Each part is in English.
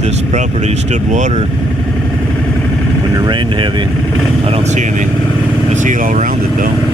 this property stood water when it rained heavy. I don't see any. I see it all around it though.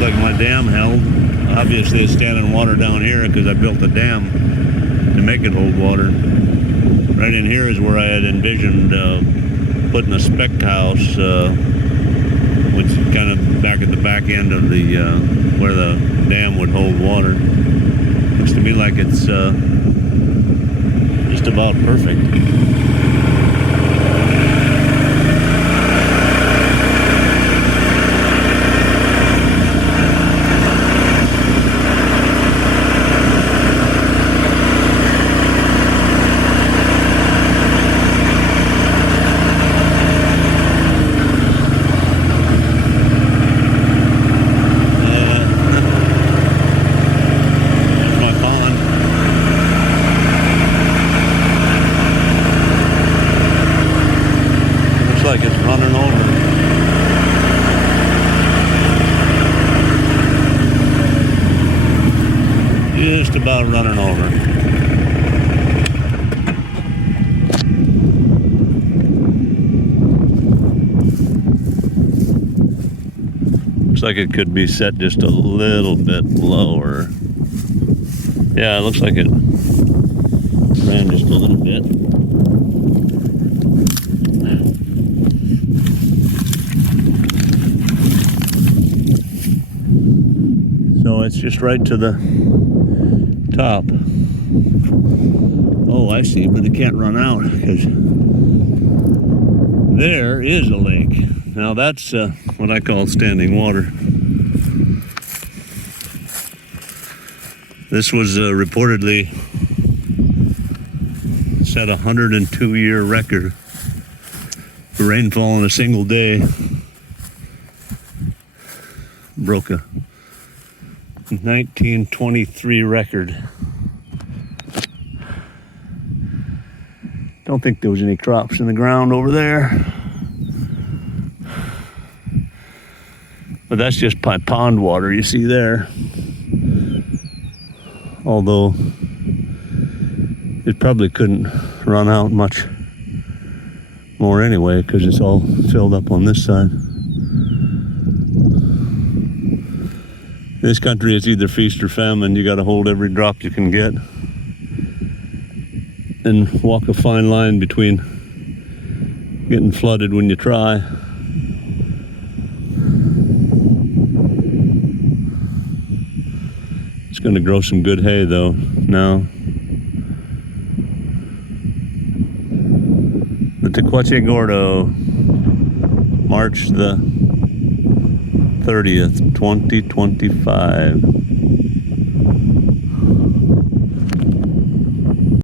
Like my dam held. Obviously it's standing water down here because I built a dam to make it hold water. Right in here is where I had envisioned putting a spec house, which is kind of back at the back end of the where the dam would hold water. Looks to me like it's just about perfect. Like it's running over. Just about running over. Looks like it could be set just a little bit lower. Yeah, it looks like it ran just a little bit. So it's just right to the top. Oh, I see, but it can't run out because there is a lake. Now that's what I call standing water. This was reportedly set a 102-year record for rainfall in a single day. Broke a 1923 record. Don't think there was any crops in the ground over there. But that's just pond water you see there. Although it probably couldn't run out much more anyway because it's all filled up on this side. This country is either feast or famine. You got to hold every drop you can get and walk a fine line between getting flooded when you try. It's going to grow some good hay though now. The Taquache Gordo, March the 30th, 2025.